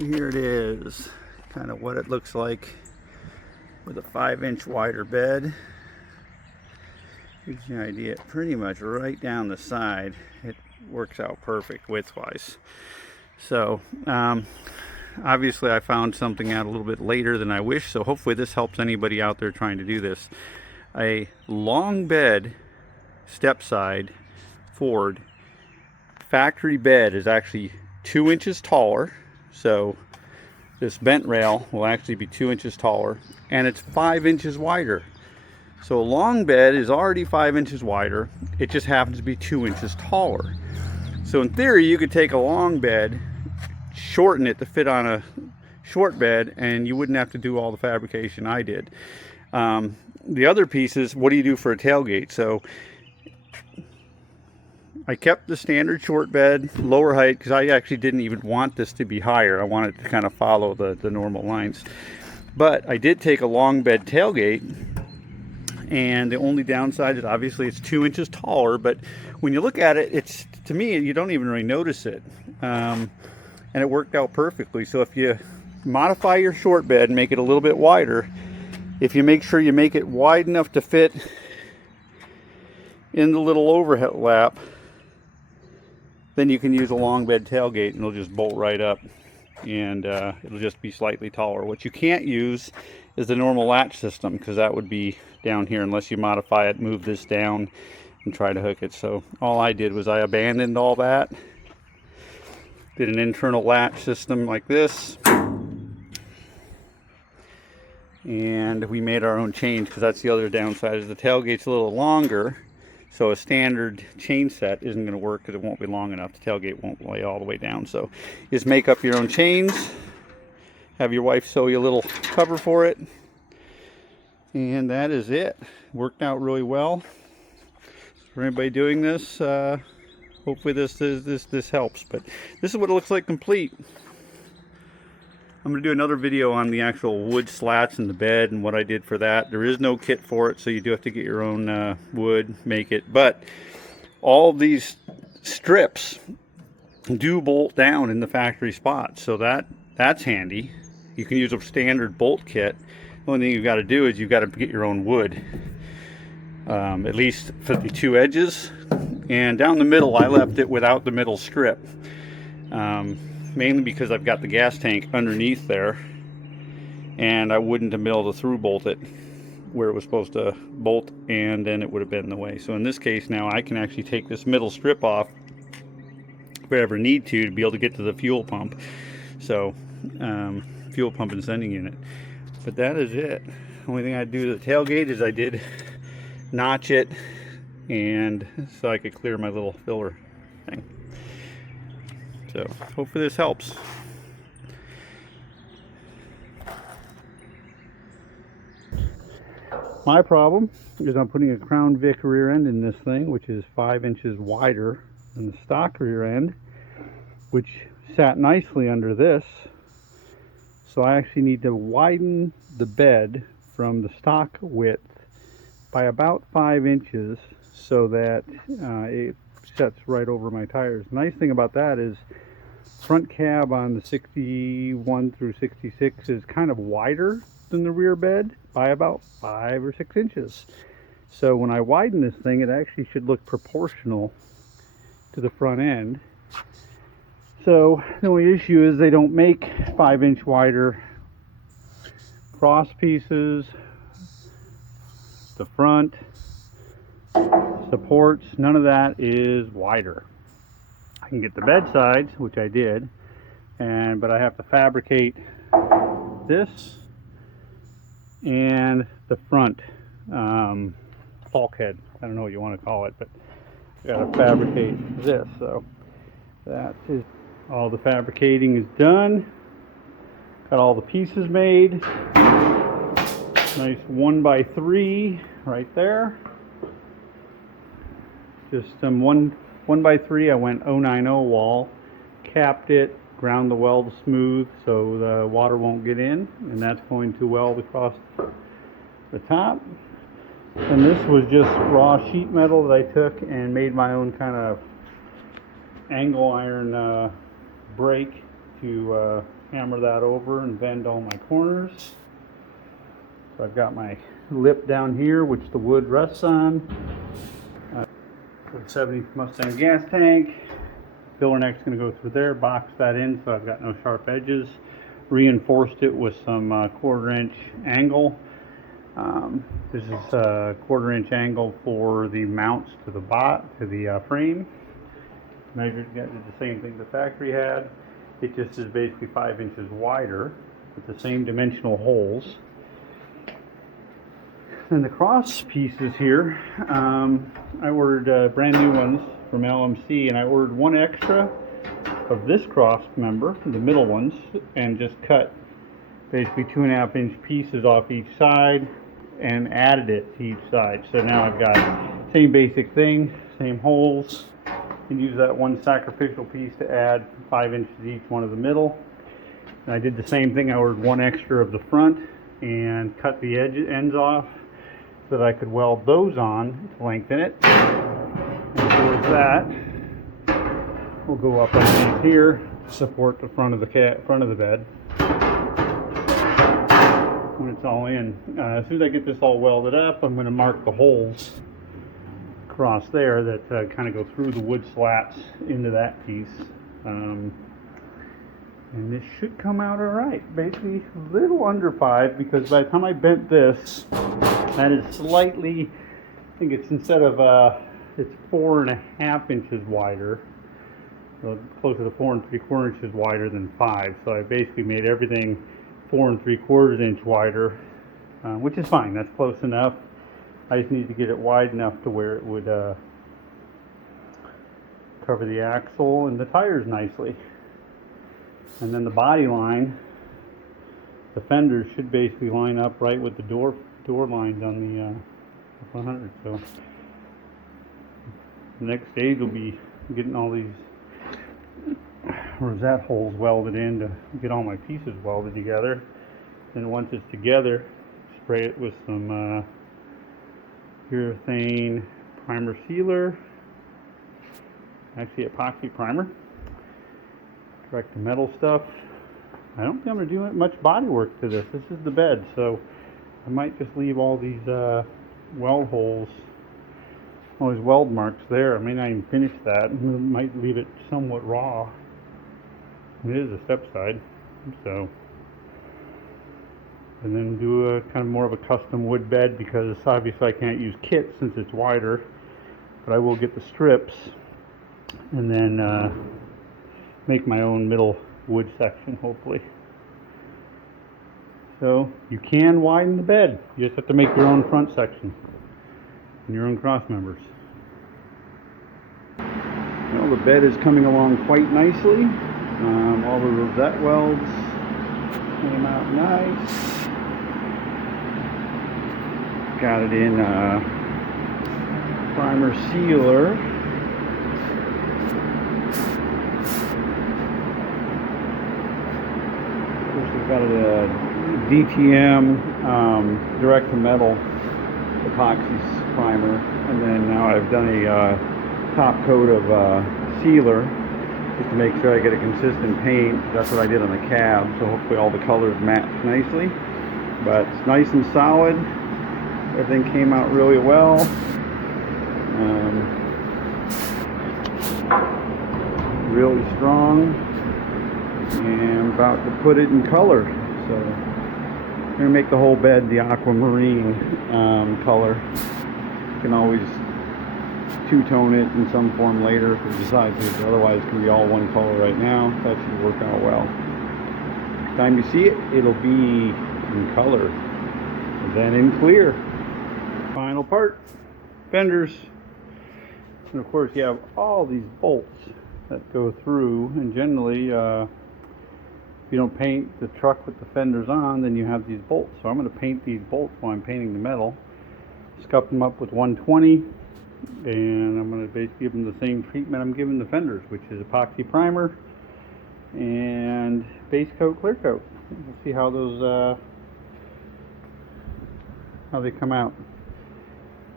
Here it is, kind of what it looks like with a 5-inch wider bed. Gives you an idea, pretty much right down the side. It works out perfect width-wise. So obviously I found something out a little bit later than I wish, so hopefully this helps anybody out there trying to do this. A long bed, step side, forward, factory bed is actually 2 inches taller. So this bent rail will actually be 2 inches taller, and it's 5 inches wider. So a long bed is already 5 inches wider. It just happens to be 2 inches taller. So in theory, you could take a long bed, shorten it to fit on a short bed, and you wouldn't have to do all the fabrication I did. The other piece is, what do you do for a tailgate? So I kept the standard short bed, lower height, because I actually didn't even want this to be higher. I wanted to kind of follow the normal lines. But I did take a long bed tailgate, and the only downside is obviously it's 2 inches taller, but when you look at it, it's, to me, you don't even really notice it. And it worked out perfectly. So if you modify your short bed and make it a little bit wider, if you make sure you make it wide enough to fit in the little overlap, then you can use a long bed tailgate and it'll just bolt right up, and it'll just be slightly taller. What you can't use is the normal latch system, because that would be down here unless you modify it, move this down and try to hook it. So all I did was I abandoned all that, did an internal latch system like this, and we made our own chains, because that's the other downside, is the tailgate's a little longer. So a standard chain set isn't going to work because it won't be long enough. The tailgate won't lay all the way down. So just make up your own chains. Have your wife sew you a little cover for it. And that is it. Worked out really well. For anybody doing this, hopefully this helps. But this is what it looks like complete. I'm going to do another video on the actual wood slats in the bed and what I did for that. There is no kit for it, so you do have to get your own wood, make it. But all these strips do bolt down in the factory spot, so that's handy. You can use a standard bolt kit. The only thing you've got to do is you've got to get your own wood, at least for the two edges. And down the middle, I left it without the middle strip. Mainly because I've got the gas tank underneath there, and I wouldn't have been able to through bolt it where it was supposed to bolt, and then it would have been in the way. So in this case now I can actually take this middle strip off if I ever need to be able to get to the fuel pump. So fuel pump and sending unit. But that is it. The only thing I do to the tailgate is I did notch it, and so I could clear my little filler thing. So hopefully this helps. My problem is I'm putting a Crown Vic rear end in this thing, which is 5 inches wider than the stock rear end, which sat nicely under this. So I actually need to widen the bed from the stock width by about 5 inches so that it sets right over my tires. The nice thing about that is front cab on the 61 through 66 is kind of wider than the rear bed by about 5 or 6 inches. So when I widen this thing, it actually should look proportional to the front end. So the only issue is they don't make 5-inch wider cross pieces. The front supports, none of that is wider. I can get the bed sides, which I did, but I have to fabricate this and the front bulkhead. I don't know what you want to call it, but I got to fabricate this. So that is all. The fabricating is done. Got all the pieces made. Nice 1x3 right there. Just some 1x3. I went 090 wall, capped it, ground the weld smooth so the water won't get in, and that's going to weld across the top. And this was just raw sheet metal that I took and made my own kind of angle iron brake to hammer that over and bend all my corners. So I've got my lip down here, which the wood rests on. 70 Mustang gas tank. Filler neck's going to go through there, box that in so I've got no sharp edges. Reinforced it with some 1/4 inch angle. This is a 1/4 inch angle for the mounts to the frame. Measured, did the same thing the factory had. It just is basically 5 inches wider with the same dimensional holes. And the cross pieces here, I ordered brand new ones from LMC, and I ordered one extra of this cross member, the middle ones, and just cut basically 2.5 inch pieces off each side and added it to each side. So now I've got same basic thing, same holes, and use that one sacrificial piece to add 5 inches each one of the middle. And I did the same thing. I ordered one extra of the front and cut the ends off so that I could weld those on to lengthen it. And so with that, we'll go up underneath here to support the front of the bed when it's all in. As soon as I get this all welded up, I'm going to mark the holes across there that kind of go through the wood slats into that piece. And this should come out all right. Basically a little under 5, because by the time I bent this, that is slightly, I think it's instead of, it's 4.5 inches wider, so closer to 4 3/4 inches wider than 5. So I basically made everything 4 3/4 inch wider, which is fine. That's close enough. I just need to get it wide enough to where it would cover the axle and the tires nicely. And then the body line, the fenders should basically line up right with the door lines on the F100. So the next stage will be getting all these rosette holes welded in to get all my pieces welded together. Then once it's together, spray it with some urethane primer sealer, actually epoxy primer. Correct the metal stuff. I don't think I'm going to do much body work to this. This is the bed, so I might just leave all these weld holes, all these weld marks there. I may not even finish that. I might leave it somewhat raw. It is a step side, so. And then do a kind of more of a custom wood bed, because obviously I can't use kit since it's wider, but I will get the strips and then make my own middle wood section, hopefully. So you can widen the bed. You just have to make your own front section and your own cross members. Well, the bed is coming along quite nicely. All the rosette welds came out nice. Got it in primer sealer. Of course, we've got a DTM direct to metal epoxy primer, and then now I've done a top coat of sealer just to make sure I get a consistent paint. That's what I did on the cab, so hopefully all the colors match nicely. But it's nice and solid. Everything came out really well. Really strong, and about to put it in color. So I'm going to make the whole bed the aquamarine color. You can always two-tone it in some form later if we decide to, but otherwise it can be all one color right now. That should work out well. Time you see it, it'll be in color, then in clear. Final part, fenders. And of course you have all these bolts that go through, and generally if you don't paint the truck with the fenders on, then you have these bolts. So I'm going to paint these bolts while I'm painting the metal. Scuff them up with 120, and I'm going to basically give them the same treatment I'm giving the fenders, which is epoxy primer and base coat, clear coat. We'll see how those how they come out.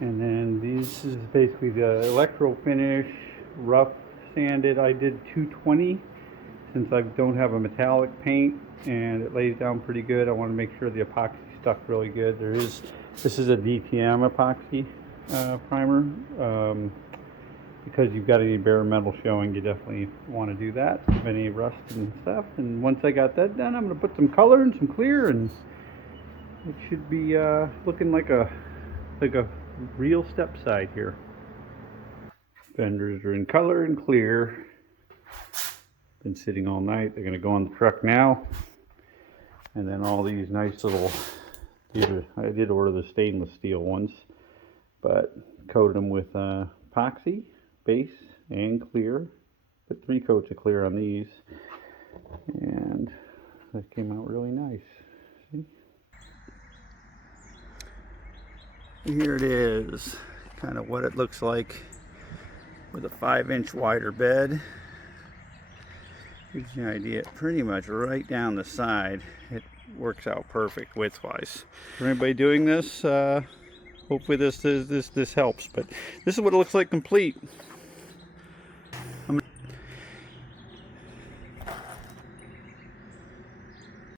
And then this is basically the electro finish, rough sanded. I did 220 since I don't have a metallic paint and it lays down pretty good, I want to make sure the epoxy stuck really good. This is a DTM epoxy primer. Because you've got any bare metal showing, you definitely want to do that. Any rust and stuff. And once I got that done, I'm going to put some color and some clear, and it should be looking like a real step side here. Fenders are in color and clear. Been sitting all night. They're going to go on the truck now. And then all these nice little, I did order the stainless steel ones, but coated them with epoxy base and clear. Put 3 coats of clear on these, and that came out really nice. See? Here it is, kind of what it looks like with a 5-inch wider bed. Gives you an idea, pretty much right down the side. It works out perfect width-wise. For anybody doing this, hopefully this helps. But this is what it looks like complete.